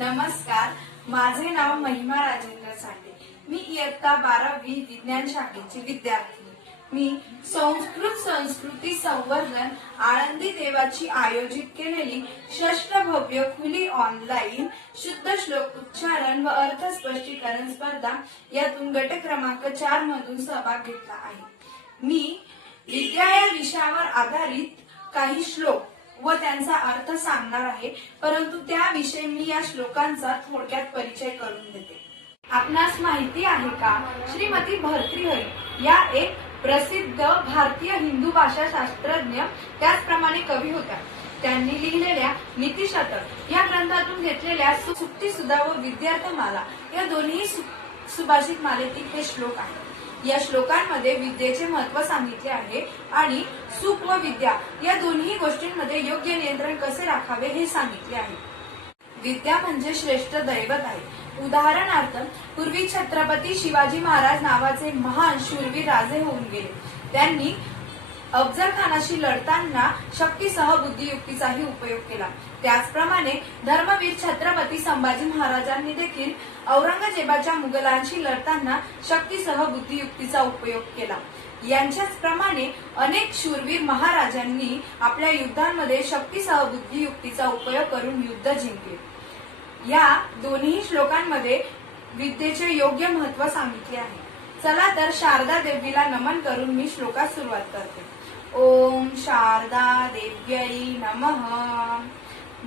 नमस्कार माझे नाव महिमा राजेंद्र साठे. मी इयत्ता बारावी विज्ञान शाखेची विद्यार्थी. मी संस्कृत संस्कृती संवर्धन आळंदी देवाची आयोजित केलेली षष्ट भव्य खुली ऑनलाईन शुद्ध श्लोक उच्चारण व अर्थ स्पष्टीकरण स्पर्धा यातून गट क्रमांक चार मधून सहभाग घेतला आहे. मी विद्या या विषयावर आधारित काही श्लोक व त्यांचा अर्थ सांगणार आहे. परंतु त्याविषयी मी या श्लोकांचा थोडक्यात परिचय करून देते. आपणास माहिती आहे का श्रीमती भर्तृहरी या एक प्रसिद्ध भारतीय हिंदू भाषा शास्त्रज्ञ त्याचप्रमाणे कवी होत्या. त्यांनी लिहिलेल्या नीतिशतक या ग्रंथातून घेतलेल्या सुक्ती सुधा व विद्यार्थमाला या दोन्ही सुभाषित मालेतील हे श्लोक आहेत. या श्लोकांमध्ये विद्येचे महत्त्व सांगितले आहे आणि सुख व विद्या या दोन्ही गोष्टींमध्ये योग्य नियंत्रण कसे राखावे हे सांगितले आहे. विद्या म्हणजे श्रेष्ठ दैवत आहे. उदाहरणार्थ पूर्वी छत्रपती शिवाजी महाराज नावाचे महान शूरवीर राजे होऊन गेले. त्यांनी अफजल खानाशी लढताना शक्तीसह बुद्धियुक्तीचाही उपयोग केला. त्याचप्रमाणे धर्मवीर छत्रपती संभाजी महाराजांनी देखील औरंगजेबाच्या मुघलांशी लढताना शक्तीसह बुद्धियुक्तीचा उपयोग केला. यांच्याच प्रमाणे अनेक शूरवीर महाराजांनी आपल्या युद्धांमध्ये शक्तीसह बुद्धियुक्तीचा उपयोग करून युद्ध जिंकले. या दोन्ही श्लोकांमध्ये विद्येचे योग्य महत्त्व सांगितले आहे. चला तर शारदा देवीला नमन करून मी श्लोकास सुरुवात करते. ओम शारदा देव्यै नमः।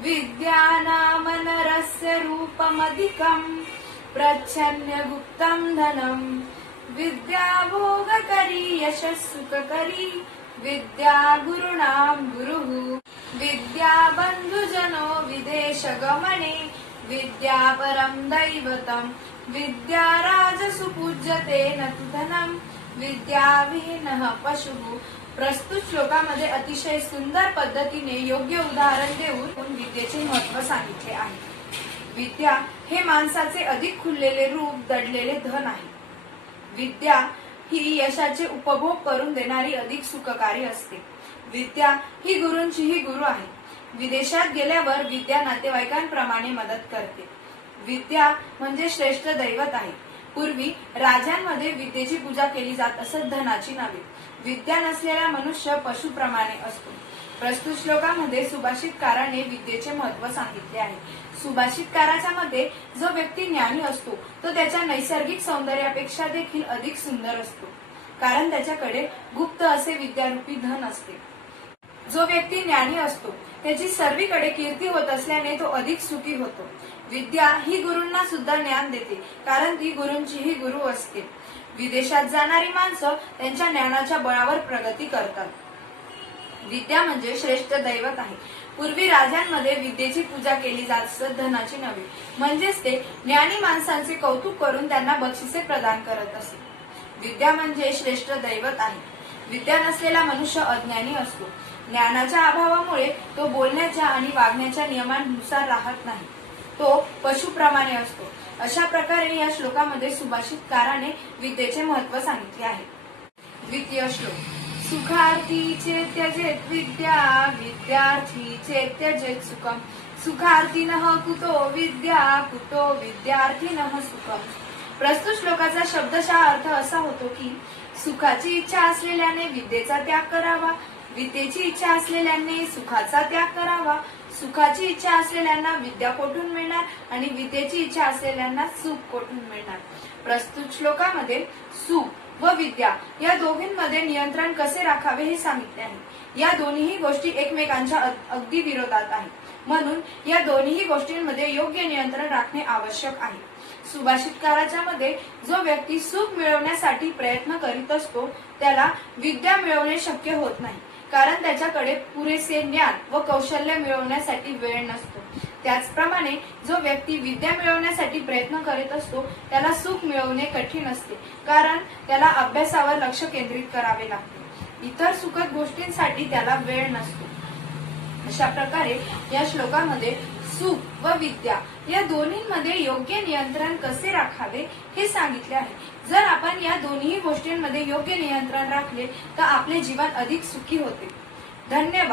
विद्यानामनरस्य रूपमधिकम् प्रच्छन्न गुप्तं धनम्। विद्याभोगकरी यशस्सुखकरी विद्या गुरुणाम् गुरुः। विद्याबन्धुजनो विदेशगमने। विद्यापरम् दैवतम् विद्या राजसुपूज्यते न तु धनम् विद्याविहीनः पशुः। प्रस्तुत श्लोकामध्ये अतिशय सुंदर पद्धतीने योग्य उदाहरण देऊन विद्येचे महत्त्व सांगितले आहे. विद्या हे माणसाचे अधिक खुललेले रूप दडलेले धन आहे. विद्या ही यशाचे उपभोग करून देणारी अधिक सुखकारी असते. विद्या ही गुरूंचीही गुरु आहे. विदेशात गेल्यावर विद्या नातेवाईकांप्रमाणे मदत करते. विद्या म्हणजे श्रेष्ठ दैवत आहे. पूर्वी राजांमध्ये विद्येची पूजा केली जात असत धनाची नावे. विद्या नसलेला मनुष्य पशुप्रमाणे असतो. प्रस्तुत श्लोकामध्ये सुभाषितकाराने विद्येचे महत्त्व सांगितले आहे. सुभाषितकाराच्या मध्ये जो व्यक्ती ज्ञानी असतो तो त्याच्या नैसर्गिक सौंदर्यापेक्षा देखील अधिक सुंदर असतो. कारण त्याच्याकडे गुप्त असे विद्यारूपी धन असते. जो व्यक्ती ज्ञानी असतो त्याची सर्वीकडे कीर्ती होत असल्याने तो अधिक सुखी होतो. विद्या ही गुरूंना सुद्धा ज्ञान देते कारण ती गुरूंचीही गुरु असते. विदेशात जाणारी माणसं त्यांच्या ज्ञानाच्या बळावर प्रगती करतात. विद्या म्हणजे श्रेष्ठ दैवत आहे. पूर्वी राजांमध्ये विद्येची पूजा केली जात असत धनाची नव्हे. म्हणजेच ते ज्ञानी माणसांचे कौतुक करून त्यांना बक्षिसे प्रदान करत असे. विद्या म्हणजे श्रेष्ठ दैवत आहे. विद्या नसलेला मनुष्य अज्ञानी असतो. ज्ञानाच्या अभावामुळे तो बोलण्याच्या आणि वागण्याच्या नियमांनुसार राहत नाही. तो पशुप्रमाणे असतो. अशा प्रकारे या श्लोकामध्ये सुभाषितकाराने विद्येचे महत्त्व सांगितले आहे. द्वितीय श्लोक. सुखार्थी चेत्यजेत विद्या विद्यार्थी चेत्यजेत सुखम. सुखार्थीनः कुतो विद्या कुतो विद्यार्थीनः सुखम. प्रस्तुत श्लोकाचा शब्दशः अर्थ असा होतो की सुखाची इच्छा असलेल्याने विद्येचा त्याग करावा विद्येची इच्छा असलेल्यांनी सुखाचा त्याग करावा. सुखाची इच्छा असलेल्यांना विद्या कोठून मिळणार आणि विद्येची इच्छा असलेल्यांना सुख कोठून मिळणार? प्रस्तुत श्लोकामध्ये सुख व विद्या या दोघींमध्ये नियंत्रण कसे राखावे हे सांगितले आहे. या दोन्हीही गोष्टी एकमेकांच्या अग- अगदी विरोधात आहेत. म्हणून या दोन्ही गोष्टींमध्ये योग्य नियंत्रण राखणे आवश्यक आहे. सुभाषितकाराच्या मध्ये जो व्यक्ती सुख मिळवण्यासाठी प्रयत्न करीत असतो त्याला विद्या मिळवणे शक्य होत नाही. कारण त्याच्याकडे पुरेसे ज्ञान व कौशल्य मिळवण्यासाठी वेळ नसतो. त्याचप्रमाणे जो व्यक्ती विद्या मिळवण्यासाठी प्रयत्न करीत असतो त्याला सुख मिळवणे कठीण असते कारण त्याला अभ्यासावर लक्ष केंद्रित करावे लागते. इतर सुखद गोष्टींसाठी त्याला वेळ नसतो. अशा प्रकारे या श्लोकामध्ये सुख व विद्या या दोन्हीमध्ये योग्य नियंत्रण कसे राखावे हे सांगितले आहे. जर आपण या दोन्ही गोष्टींमध्ये योग्य नियंत्रण राखले तर आपले जीवन अधिक सुखी होते. धन्यवाद.